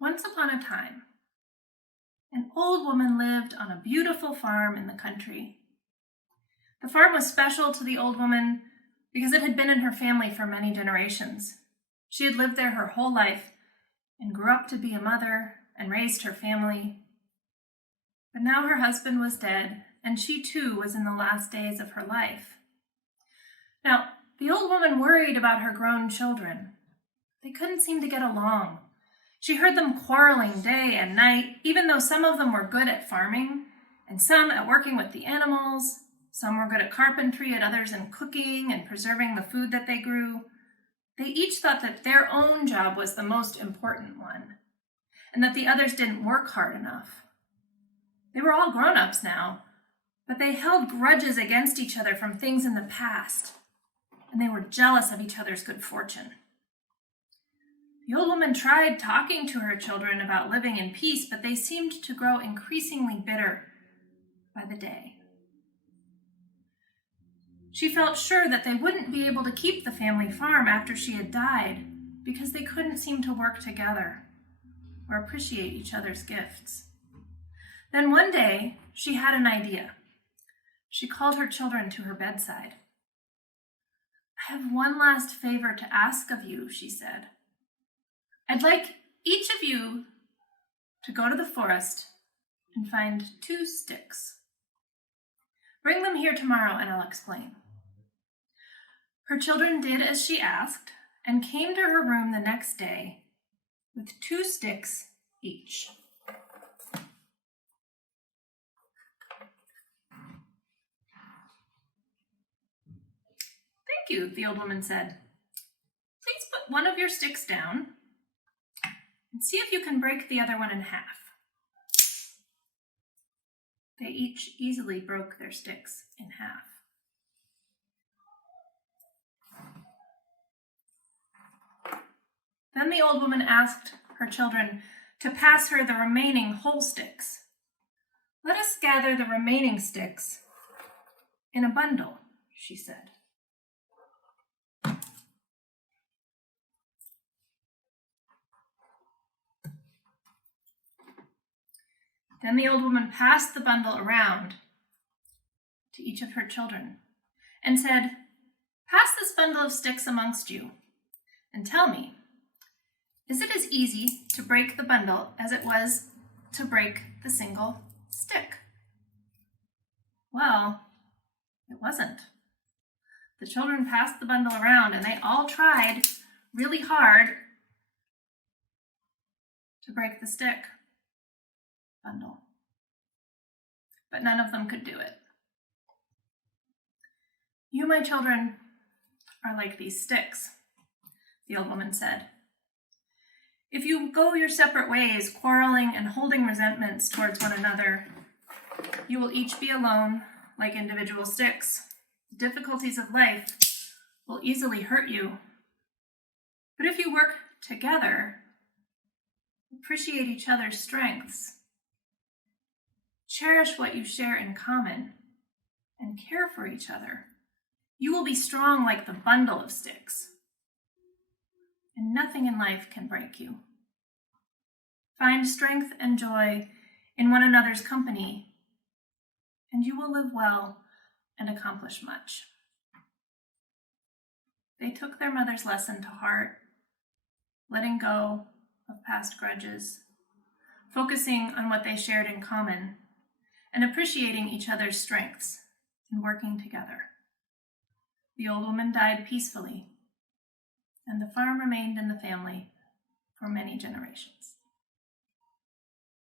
Once upon a time, an old woman lived on a beautiful farm in the country. The farm was special to the old woman because it had been in her family for many generations. She had lived there her whole life and grew up to be a mother and raised her family. But now her husband was dead, and she too was in the last days of her life. Now, the old woman worried about her grown children. They couldn't seem to get along. She heard them quarreling day and night, even though some of them were good at farming, and some at working with the animals. Some were good at carpentry, and others in cooking and preserving the food that they grew. They each thought that their own job was the most important one, and that the others didn't work hard enough. They were all grown-ups now, but they held grudges against each other from things in the past, and they were jealous of each other's good fortune. The old woman tried talking to her children about living in peace, but they seemed to grow increasingly bitter by the day. She felt sure that they wouldn't be able to keep the family farm after she had died because they couldn't seem to work together or appreciate each other's gifts. Then one day, she had an idea. She called her children to her bedside. "I have one last favor to ask of you," she said. "I'd like each of you to go to the forest and find 2 sticks. Bring them here tomorrow and I'll explain." Her children did as she asked and came to her room the next day with 2 sticks each. "Thank you," the old woman said. "Please put one of your sticks down and see if you can break the other one in half." They each easily broke their sticks in half. Then the old woman asked her children to pass her the remaining whole sticks. "Let us gather the remaining sticks in a bundle," she said. Then the old woman passed the bundle around to each of her children and said, "Pass this bundle of sticks amongst you and tell me, is it as easy to break the bundle as it was to break the single stick?" Well, it wasn't. The children passed the bundle around and they all tried really hard to break the stick bundle, but none of them could do it. "You, my children, are like these sticks," the old woman said. "If you go your separate ways, quarreling and holding resentments towards one another, you will each be alone like individual sticks. The difficulties of life will easily hurt you. But if you work together, appreciate each other's strengths, cherish what you share in common, and care for each other, you will be strong like the bundle of sticks, and nothing in life can break you. Find strength and joy in one another's company, and you will live well and accomplish much." They took their mother's lesson to heart, letting go of past grudges, focusing on what they shared in common, and appreciating each other's strengths and working together. The old woman died peacefully, and the farm remained in the family for many generations.